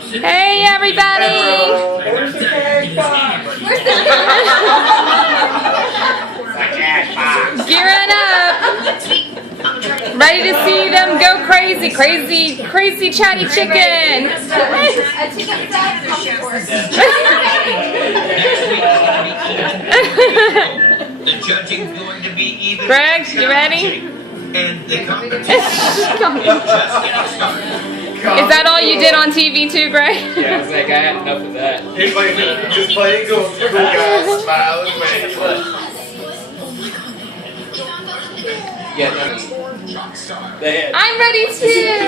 Hey everybody! Where's the cash box? Gearing up! Ready to see them go crazy, crazy Chatty Chicken! The judging's going to be even. Greg, you ready? And the competition is just getting started. Is that all you did on TV too, Greg? Yeah, I was like, I had enough of that. He's like, just play cool guys, smile and wave. Yeah, no. They had. I'm ready too!